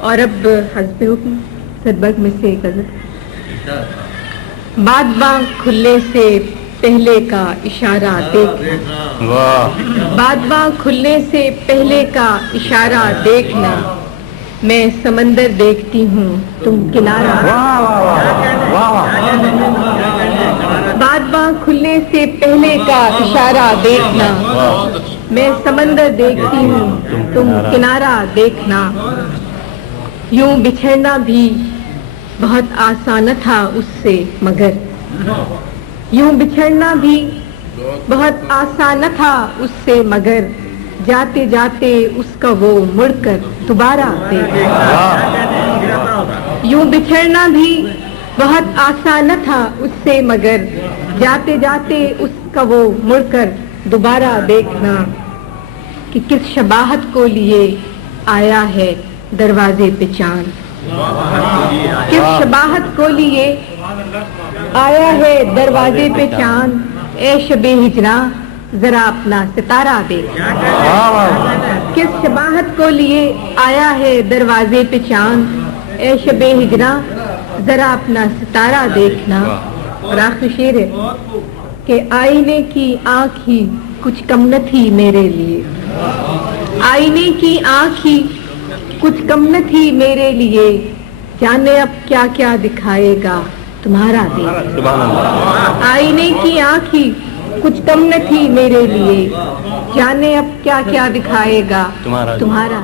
اور اب حسب حکم سربگ میں سے غزل. باد باں کھلنے سے پہلے کا اشارہ دیکھنا, باد باں کھلنے سے پہلے کا اشارہ دیکھنا, میں سمندر دیکھتی ہوں تم کنارہ. باد باں کھلنے سے پہلے کا اشارہ دیکھنا, میں سمندر دیکھتی ہوں تم کنارہ دیکھنا. یوں بچھڑنا بھی بہت آسان تھا اس سے مگر, یوں بچھڑنا بھی بہت آسان تھا اس سے مگر, جاتے جاتے اس کا وہ مڑ کر دوبارہ دیکھنا. یوں بچھڑنا بھی بہت آسان تھا اس سے مگر, جاتے جاتے اس کا وہ مڑ کر دوبارہ دیکھنا. کہ کس شباہت کو لیے آیا ہے دروازے پہ چاند, کس شباہت کو لیے آیا ہے دروازے پہ چاند, اے شب ہجراں ذرا اپنا ستارہ دیکھنا. کس شباہت کو لیے آیا ہے دروازے پہ چاند, اے شب ہجراں ذرا اپنا ستارہ دیکھنا. اور آخری شعر ہے کہ آئینے کی آنکھ ہی کچھ کم نہ تھی میرے لیے, آئینے کی آنکھ ہی کچھ کم نہ تھی میرے لیے, جانے اب کیا کیا دکھائے گا تمہارا دیکھ. آئینے کی آنکھ ہی کچھ کم نہ تھی میرے لیے, جانے اب کیا کیا دکھائے گا تمہارا.